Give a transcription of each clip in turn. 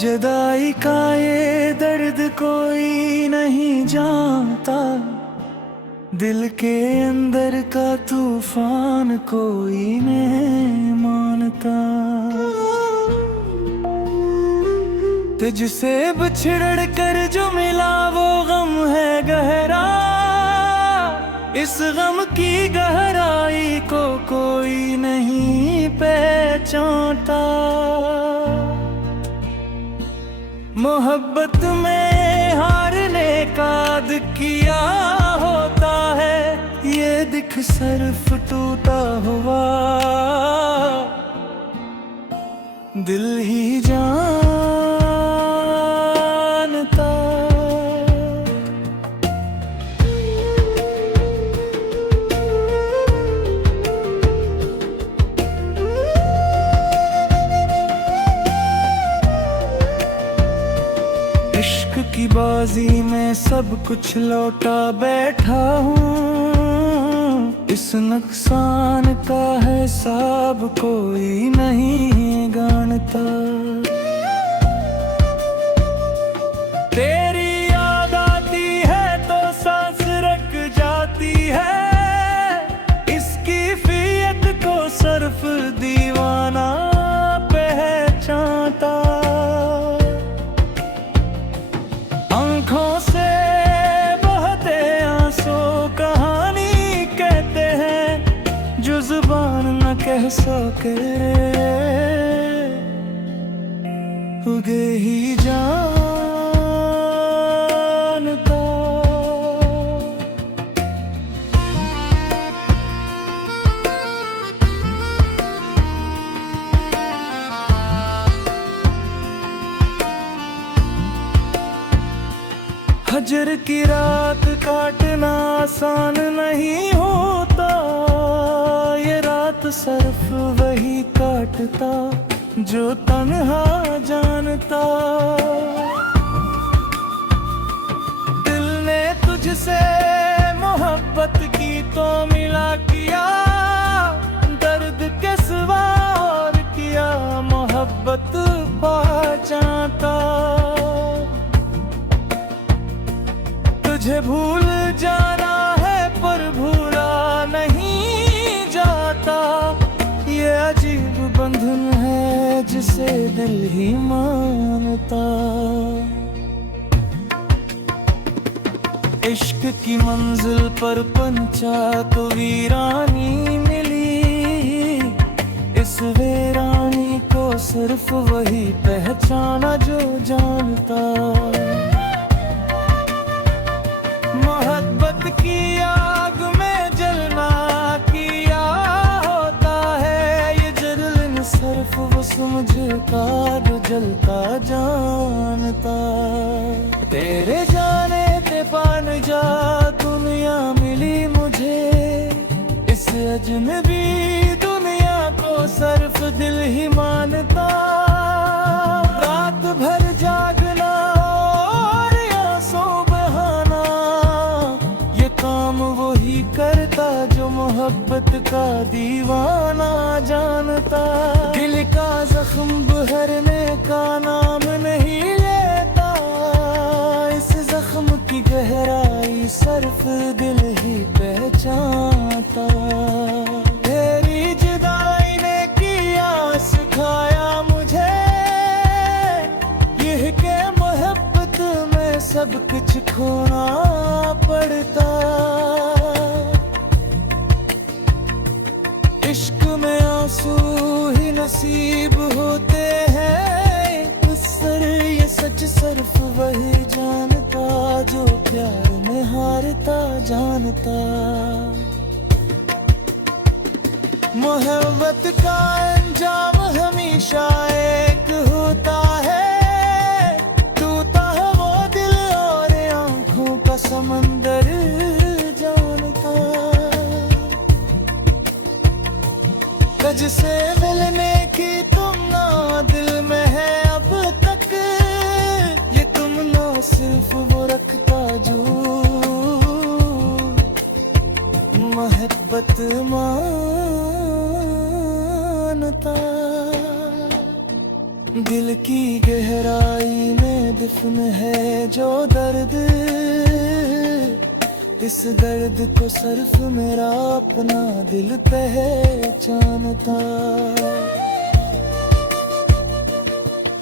जुदाई का ये दर्द कोई नहीं जानता, दिल के अंदर का तूफान कोई नहीं मानता। तुझसे बिछड़ कर जो मिला वो गम है गहरा, इस गम की गहराई को कोई नहीं पहचानता। मोहब्बत में हारने का किया होता है, ये दिख सिर्फ टूटा हुआ दिल ही जानता। इश्क की बाजी में सब कुछ लौटा बैठा हूँ, इस नुकसान का हिसाब कोई नहीं जानता। तेरी याद आती है तो सांस रुक जाती है, इसकी फियत को सिर्फ दीवाना पहचानता। आँखों से बहते आंसू कहानी कहते हैं, जो जुबान न कह सके उगे ही जानता। हजर की रात काटना आसान नहीं होता, ये रात सिर्फ वही काटता जो तन्हा जानता। दिल ने तुझसे मोहब्बत की तो मिला किया, दर्द के सिवा और किया मोहब्बत पहचानता। तुझे भूल जाना है पर भूला नहीं जाता, ये अजीब बंधन है जिसे दिल ही मानता। इश्क की मंजिल पर पंचा तो वीरानी मिली, इस वीरानी को सिर्फ वही पहचाना जो जानता। मोहब्बत की आग में जलना किया होता है, ये जलन सिर्फ वो समझता जो जलता जानता। तेरे जाने ते पान जा दुनिया मिली मुझे, इस अजनबी दुनिया को सिर्फ दिल ही मानता। रात भर जागना और आंसू बहाना, ये काम वही करता जो मोहब्बत का दीवाना जानता। दिल का जख्म भरने का नाम नहीं लेता, इस जख्म की गहराई सिर्फ दिल ही पहचानता। तेरी जुदाई ने किया सिखाया मुझे, यह के मोहब्बत में सब कुछ खोना पड़ता। इश्क में आंसू ही नसीब होते हैं, सर ये सच सिर्फ वही जानता जो प्यार में हारता जानता। मोहब्बत का अंजाम हमेशा एक होता है, टूटा है वो दिल और आंखों का समंदर जानता। तुझसे मिलने की तुमना दिल में है अब तक, ये तुमना सिर्फ वो रखता जो मोहब्बत मानता। गहराई में दिफन है जो दर्द, इस दर्द को सिर्फ मेरा अपना दिल पहचानता।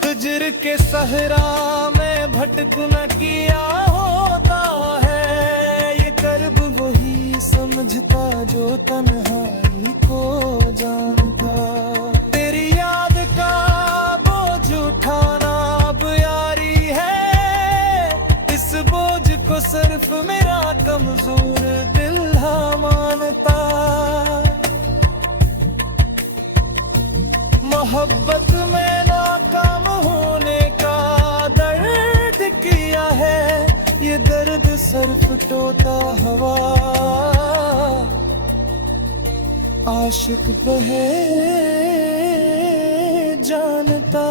हिज्र के सहरा में भटक न किया होता है, ये कर्ब वही समझता जो तन्हाई को जानता। तेरी याद का बोझ उठाना अब यारी है, इस बोझ को सिर्फ मेरा कमजोर दिल मानता। मोहब्बत में नाकाम होने का दर्द किया है, ये दर्द सिर्फ टोटा हवा आशिक बहे जानता।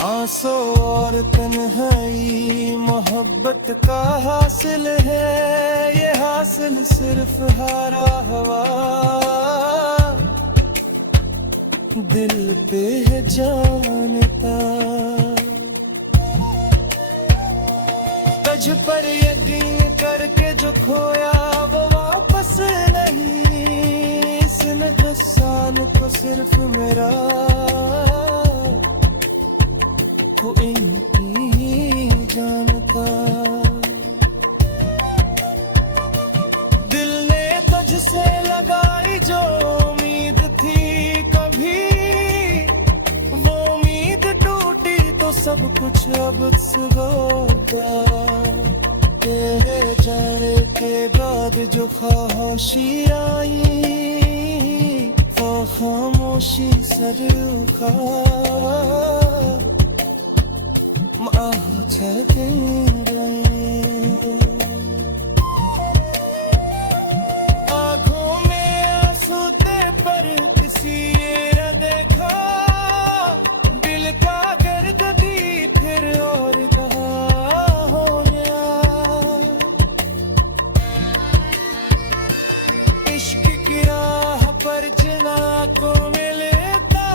आंसू और तन्हाई मोहब्बत का हासिल है, ये हासिल सिर्फ हारा हवा दिल पे है जानता। तुझ पर यकीन करके जो खोया वो वापस नहीं, इस नुकसान को सिर्फ मेरा वो ही जानता। दिल ने तुझसे लगाई जो उम्मीद थी कभी, वो उम्मीद टूटी तो सब कुछ अब होगा। तेरे जाने के बाद जो खामोशी आई, वो खामोशी सर उठा आँखों में आंसू थे पर किसी ने देखा, दिल का गर्द भी फिर और कहा हो गया। इश्क की राह पर जना को मिलता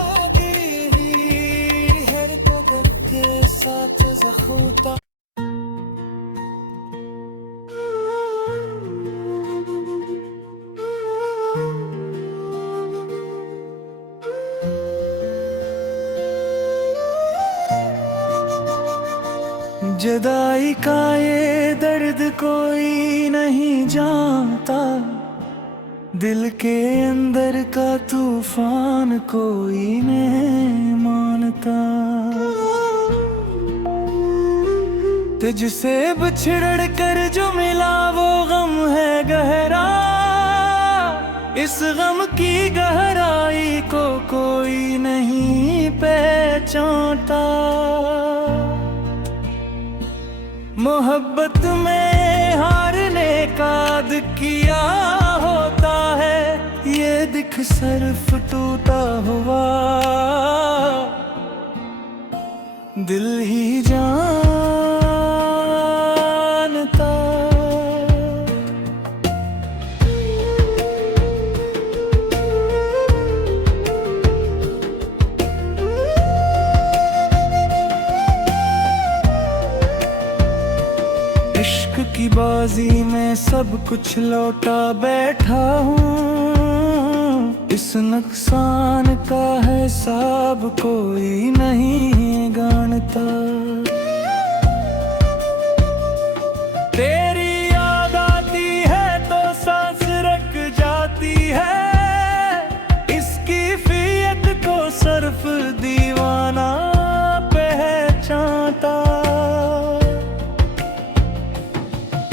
हर कदम के साथ ज़ख़ूता। जुदाई का ये दर्द कोई नहीं जानता, दिल के अंदर का तूफान कोई नहीं मानता। तुझसे बिछड़ कर जो मिला वो गम है गहरा, इस गम की गहराई को कोई नहीं पहचानता। मोहब्बत में हारने का किया होता है, ये दिख सिर्फ टूटा हुआ दिल ही जानता। इश्क की बाजी में सब कुछ लौटा बैठा हूँ, इस नुकसान का हिसाब कोई नहीं जानता। तेरी याद आती है तो सांस रुक जाती है, इसकी फियत को सिर्फ दीवाना पहचानता।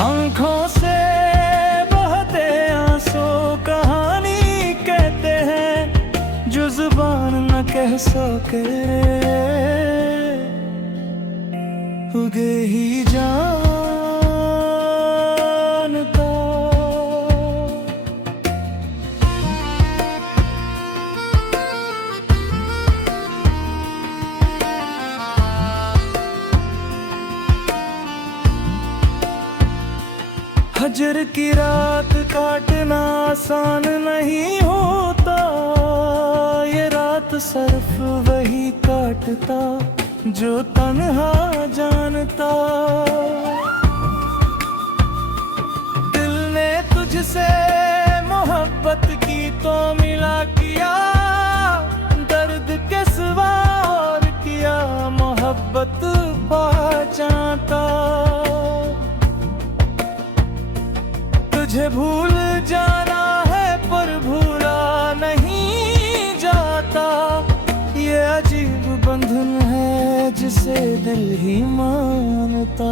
आँखों से बहते आंसू कहानी कहते हैं, जो जुबान न कह सके उगे ही जानता। फजर की रात काटना आसान नहीं होता, ये रात सिर्फ वही काटता जो तन्हा जानता। दिल ने तुझसे मोहब्बत की तो मिला किया, दर्द के सिवा और किया मोहब्बत पहचानता। तुझे भूल जाना है पर भूला नहीं जाता, ये अजीब बंधन है जिसे दिल ही मानता।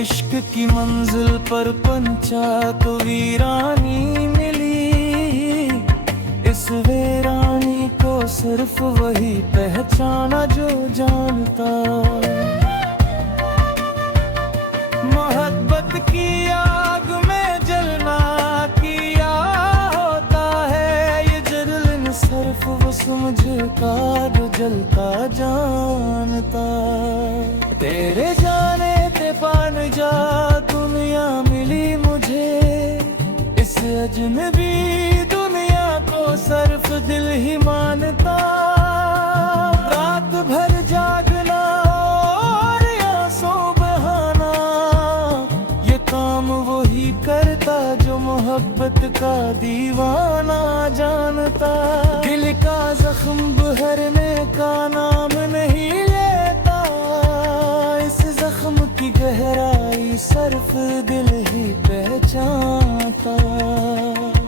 इश्क की मंजिल पर पंचा तो वीरानी मिली, इस वीरानी को सिर्फ वही पहचाना जो जानता। मोहब्बत की आग में जलना किया होता है, ये जलन सिर्फ वो समझता जो जलता जानता। तेरे जाने ते पान जा दुनिया मिली मुझे, इस अजनबी दुनिया को सिर्फ दिल ही मानता। रात भर जागना और आंसू बहाना, ये काम वही करता जो मोहब्बत का दीवाना जानता। दिल का जख्म भरने का नाम नहीं लेता, इस जख्म की गहराई सिर्फ दिल ही पहचानता।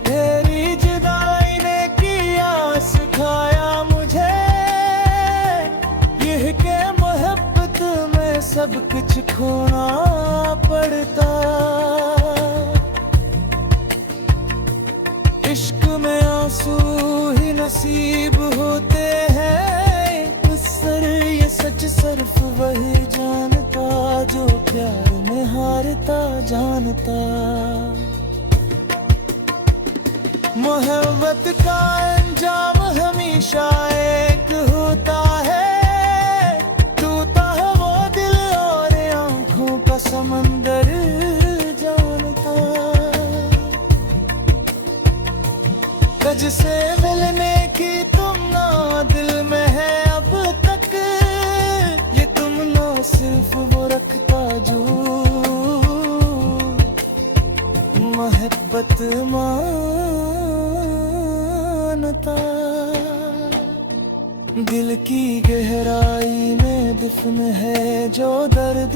तेरी जुदाई ने किया सिखाया मुझे, यह के मोहब्बत में सब कुछ खोना पड़ता। इश्क में आंसू ही नसीब होते हैं, सर ये सच सिर्फ वही जानता जो प्यार में हारता जानता। मोहब्बत का अंजाम हमेशा एक होता है, टूटा है वो दिल और आंखों का समंदर जानता। तुझसे मिलने की तुमना दिल में है अब तक, ये तुमना सिर्फ वो रखता जो मोहब्बत मानता। दिल की गहराई में दफन है जो दर्द,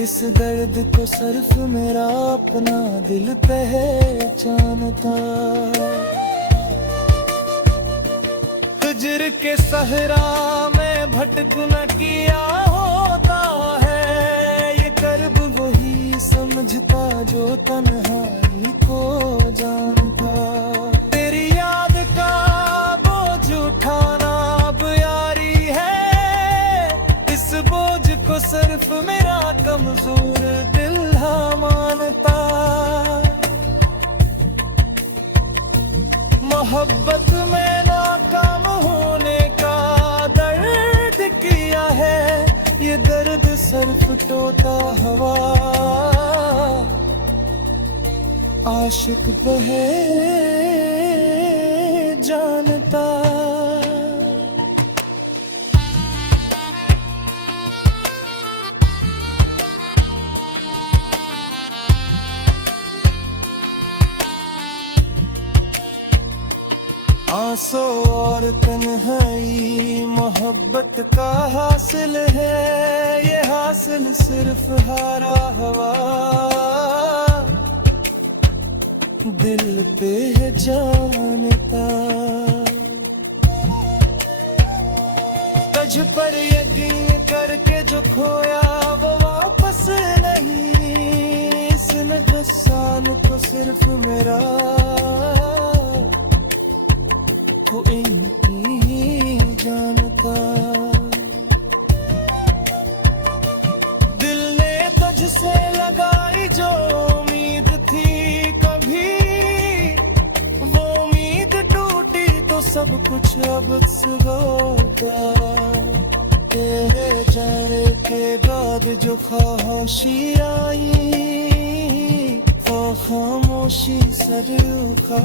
इस दर्द को सिर्फ मेरा अपना दिल पहचानता। हिज्र के सहरा में भटकना किया होता है, ये कर्ब वही समझता जो तन्हाई को जानता। तेरी याद का बोझ उठाना अब यारी है, इस बोझ को सिर्फ मेरा कमजोर दिल मानता। मोहब्बत में नाकाम होने का दर्द किया है, ये दर्द सिर्फ टोटा हवा आशिक बहे जानता। आंसू और तन्हाई मोहब्बत का हासिल है, ये हासिल सिर्फ हारा हवा दिल पे है जानता। तुझ पर यकीन करके जो खोया वो वापस नहीं, इस नुकसान को सिर्फ मेरा वो इन्हीं जानता। दिल ने तुझसे लगाई जो उम्मीद थी कभी, वो उम्मीद टूटी तो सब कुछ अब होगा। तेरे जाने जो खामोशी आई वो खामोशी सरुका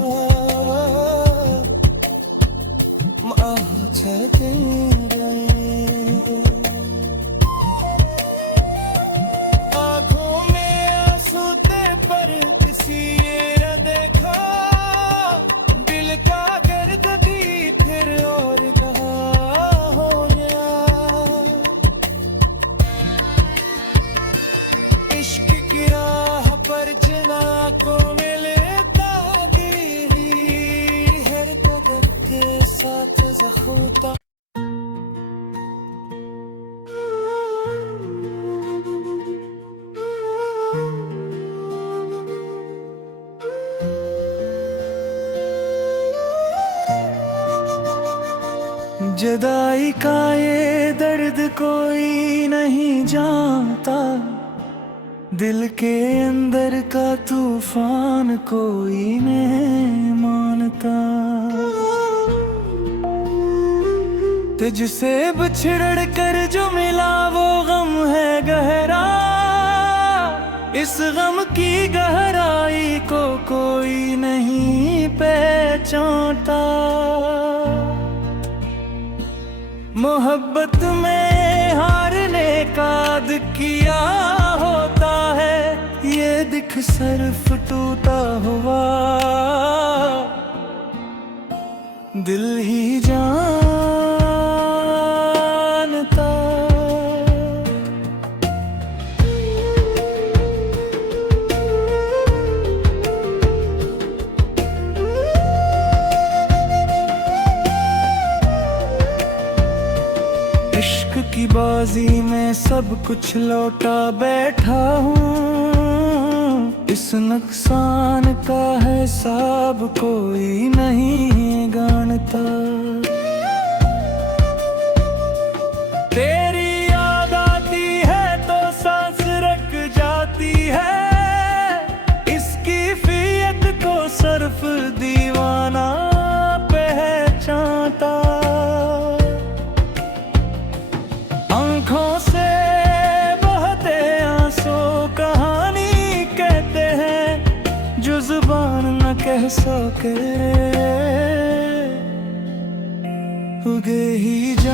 माह आँखों में आंसू थे पर किसी ये न देखा दिल का गर्द भी फिर और कहा हो गया इश्क की राह पर जना को मिलता गिरी हर कदम के साथ ज़ख्म जुदाई का ये दर्द कोई नहीं जानता दिल के अंदर का तूफान कोई नहीं मानता तुझसे बिछड़ कर जो मिला वो गम है गहरा इस गम की गहराई को कोई नहीं पहचानता मोहब्बत में हारने का किया होता है ये दिख सिर्फ टूटा हुआ दिल ही जानता इश्क की बाजी में सब कुछ लौटा बैठा हूँ इस नुकसान का हिसाब कोई नहीं जानता तेरी याद आती है तो सांस रुक जाती है इसकी फियत को सिर्फ दीवाना पहचानता आँखों से बहते आंसू कहानी कहते हैं जो जुबान न कह सके उगे ही जानता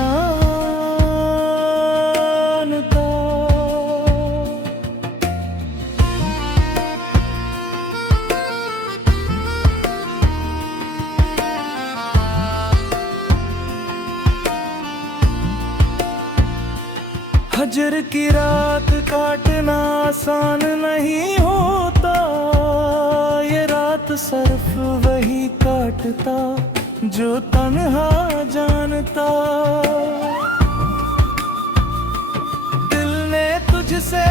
हजर की रात काटना आसान नहीं होता ये रात सिर्फ वही काटता जो तन्हा जानता दिल ने तुझसे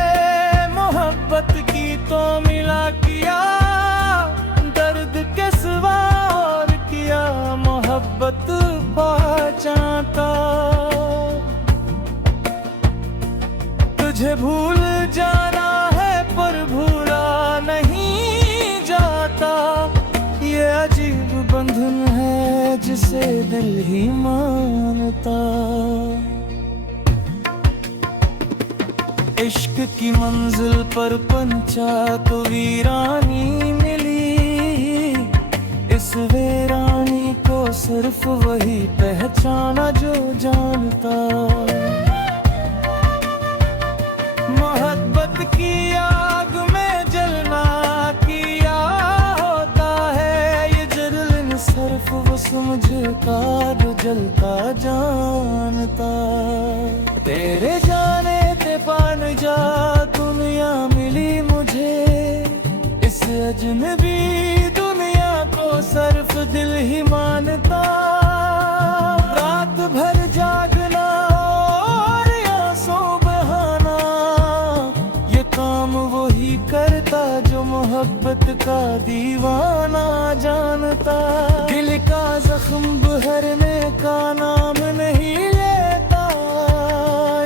मोहब्बत की तो मिला किया दर्द के सिवा और किया मोहब्बत पहचानता तुझे भूल जाना है पर भूला नहीं जाता ये अजीब बंधन है जिसे दिल ही मानता इश्क की मंजिल पर पंचा तो वीरानी मिली इस वीरानी को सिर्फ वही पहचाना जो जानता मोहब्बत की आग में जलना किया होता है ये जलन सिर्फ वो समझता जो जलता जानता तेरे जाने ते पान जा दुनिया मिली मुझे इस अजनबी दुनिया को सिर्फ दिल ही मानता रात भर जागना और आंसू बहाना ये काम वही करता जो मोहब्बत का दीवाना जानता दिल का जख्म भरने का नाम नहीं लेता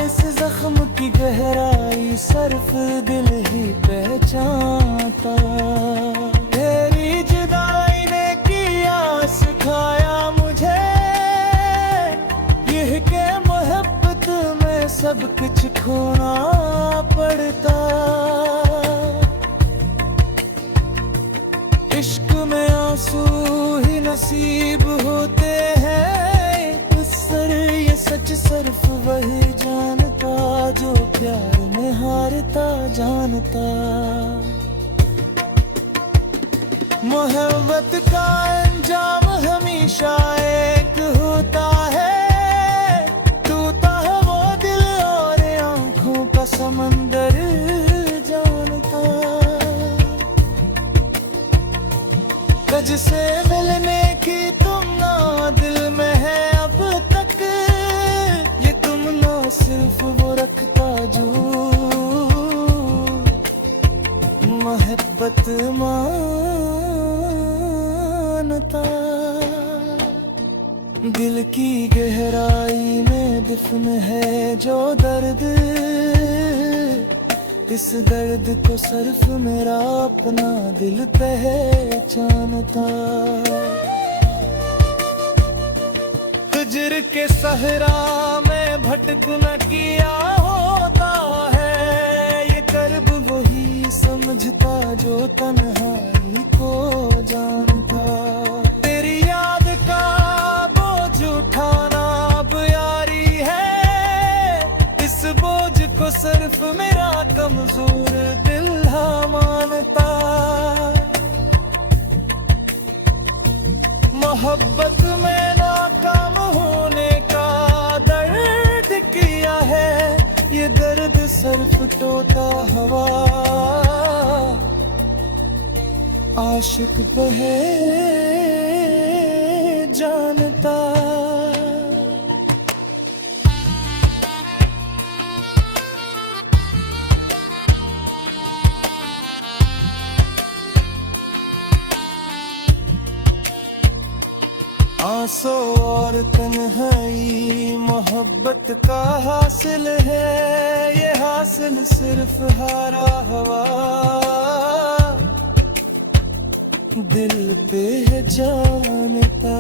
इस जख्म की गहराई सिर्फ दिल ही पहचानता तेरी जुदाई ने किया सिखाया मुझे यह के मोहब्बत में सब कुछ खोना पड़ता। इश्क में आंसू ही नसीब होते हैं, इस सर ये सच सिर्फ वही जानता जो प्यार में हारता जानता। मोहब्बत का अंजाम हमेशा एक होता है, टूटा है वो दिल और आंखों का समंदर जानता। तुझसे मिलने की तुमना दिल में है अब तक, ये तुमना सिर्फ वो रखता जो मोहब्बत मानता। दिल की गहराई में दफन है जो दर्द, इस दर्द को सिर्फ मेरा अपना दिल पहचानता। हिज्र के सहरा में भटकना किया होता है, ये कर्ब वही समझता जो तन्हाई को जानता। तेरी याद का बोझ उठाना अब यारी है, इस बोझ को सिर्फ मेरा कमजोर दिल मानता। मोहब्बत में नाकाम होने का दर्द किया है, ये दर्द सिर्फ टोटा हवा आशिक तो है जानता। आंसू और तन्हाई मोहब्बत का हासिल है, ये हासिल सिर्फ हारा हवा दिल पे जानता।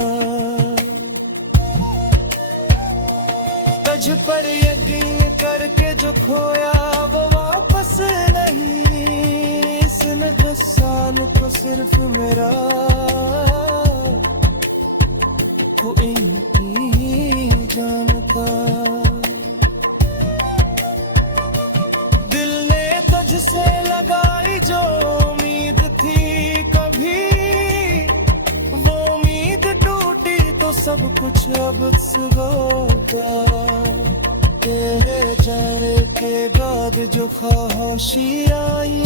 तुझ पर यकीन करके जो खोया वो वापस नहीं, इस नुकसान को सिर्फ मेरा कोई नहीं जानता। दिल ने तुझसे लगाई जो उम्मीद थी कभी, वो उम्मीद टूटी तो सब कुछ अब होगा। तेरे जाने के बाद जो खामोशी आई,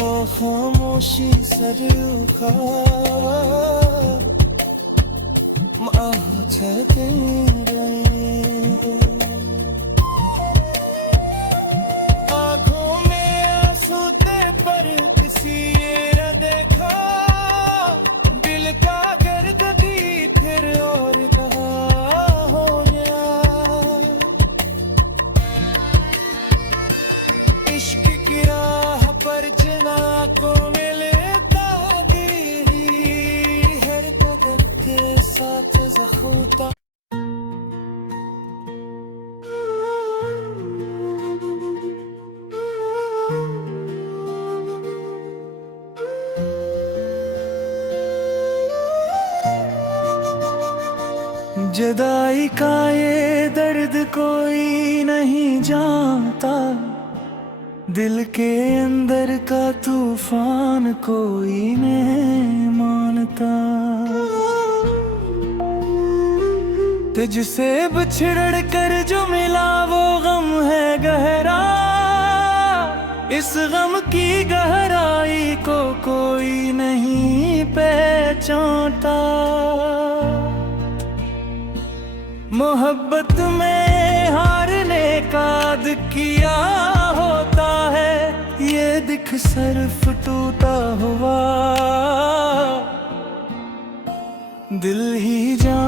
वो खामोशी सर उखा आँखों में आंसू थे पर किसी न देखा, दिल का गर्द भी फिर और कहाँ हो गया। इश्क की राह पर जना को मिलता तेरी हर कदम के साथ ज़ख़ूता। जुदाई का ये दर्द कोई नहीं जानता, दिल के अंदर का तूफान कोई नहीं मानता। तुझसे बिछड़ कर जो मिला वो गम है गहरा, इस गम की गहराई को कोई नहीं पहचानता। मोहब्बत में हारने का किया होता है, ये दिख सिर्फ टूटा हुआ दिल ही जानता।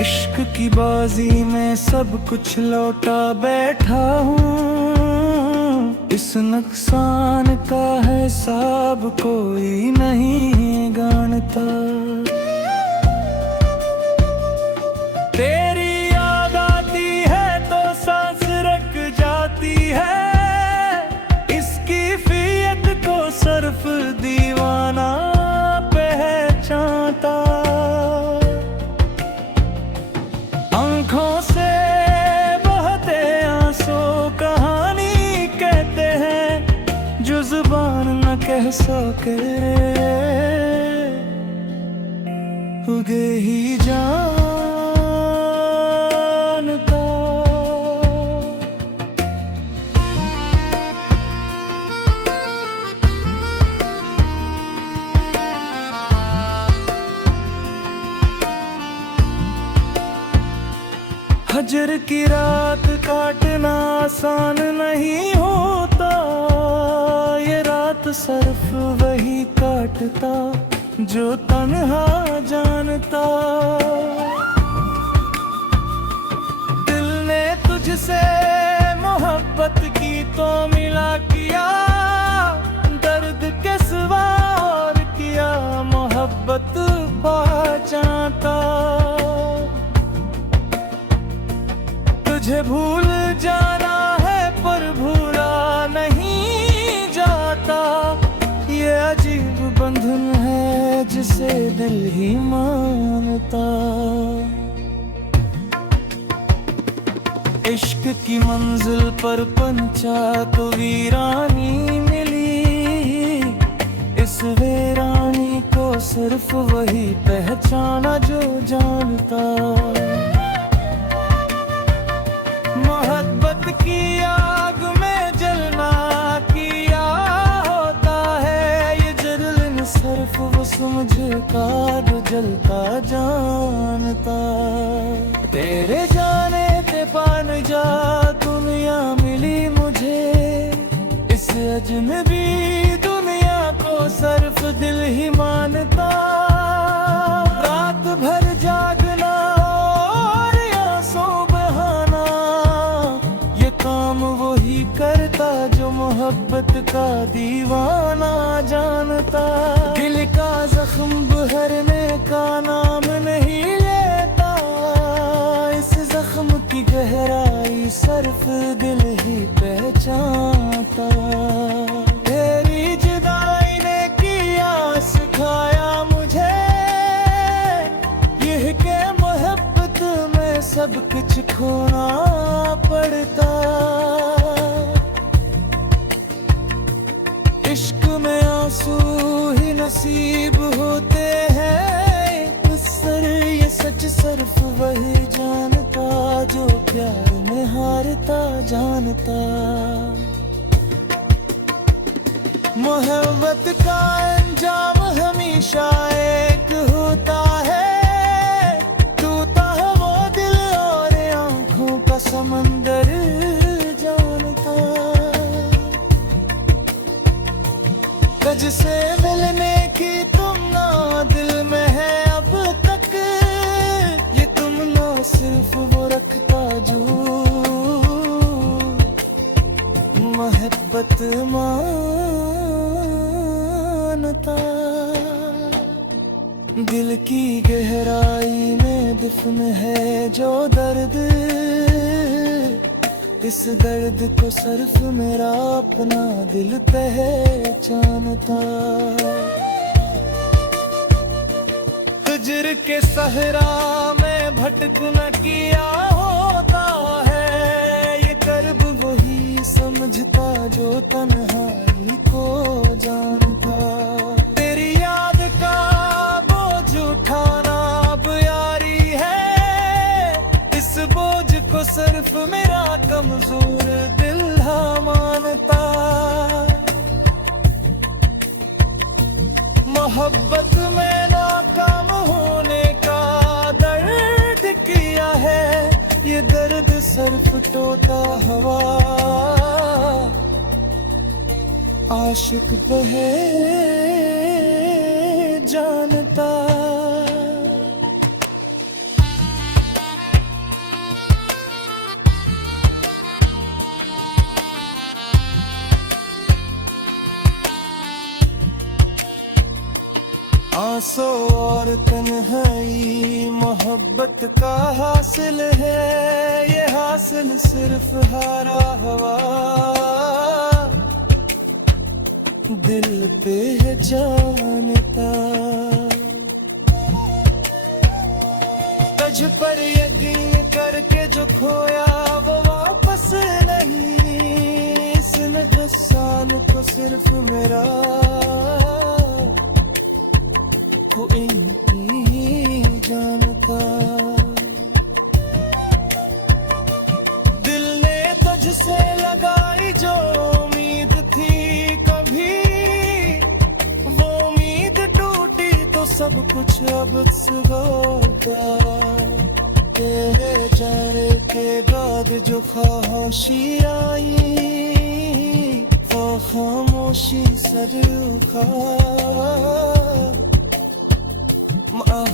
इश्क की बाजी में सब कुछ लौटा बैठा हूँ। इस नुकसान का है हिसाब कोई नहीं जानता। तेरी याद आती है तो सांस रुक जाती है। इसकी फियत को सिर्फ दीवाना पहचानता। आंखों से बहते आंसू कहानी कहते हैं जो जुबान न कह सके। उगे ही जानता। हजर की रात काटना आसान नहीं होता। ये रात सिर्फ वही काटता जो तन्हा जानता। दिल ने तुझसे मोहब्बत की तो मिला किया। दर्द के सिवा और किया मोहब्बत पहचानता। तुझे भूल जाना है पर भूला नहीं जाता। ये अजीब बंधन है जिसे दिल ही मानता। इश्क की मंजिल पर पंचा तो वीरानी मिली। इस वीरानी को सिर्फ वही पहचाना जो जानता। मोहब्बत की आग में जलना किया होता है। ये जलन सिर्फ वो समझता जो जलता जानता। तेरे जाने ते पान जा दुनिया मिली मुझे। इस अजनबी दुनिया को सिर्फ दिल ही मानता। रात भर जागना और आंसू बहाना ये काम वही करता जो मोहब्बत का दीवाना जानता। दिल का जख्म भरने का नाम नहीं लेता। इस जख्म की गहराई सिर्फ दिल ही पहचानता। तेरी जुदाई ने किया सिखाया मुझे यह के मोहब्बत में सब कुछ खोना पड़ता। इश्क में आंसू ही नसीब होते हैं। सर ये सच सिर्फ वही जानता जो प्यार में हारता जानता। मोहब्बत का अंजाम हमेशा एक होता है। टूटा है वो दिल और आंखों का समंदर जानता। तुझसे मिलने की तुमना दिल में है अब तक। ये तुमना सिर्फ वो रखता जो मोहब्बत मानता। दिल की गहराई में दफन है जो दर्द। इस दर्द को सिर्फ मेरा अपना दिल पहचानता। हिज्र के सहरा में भटकना किया होता है। ये कर्ब वही समझता जो तन्हाई को जानता। तेरी याद का बोझ उठाना अब यारी है। इस बोझ को सिर्फ मेरा कमजोर दिल मानता। मोहब्बत में नाकाम होने का दर्द किया है। ये दर्द सिर्फ टोटा हवा आशिक बहे जानता। सांसों और तन्हाई मोहब्बत का हासिल है, ये हासिल सिर्फ हारा हवा दिल पे है जानता। तुझ पर यकीन करके जो खोया वो वापस नहीं, इस नुकसान को सिर्फ मेरा वो ही जानता। दिल ने तुझसे लगाई जो उम्मीद थी कभी, वो उम्मीद टूटी तो सब कुछ अब होगा। तेरे जाने के बाद जो खामोशी आई वो खामोशी सर उखा माँ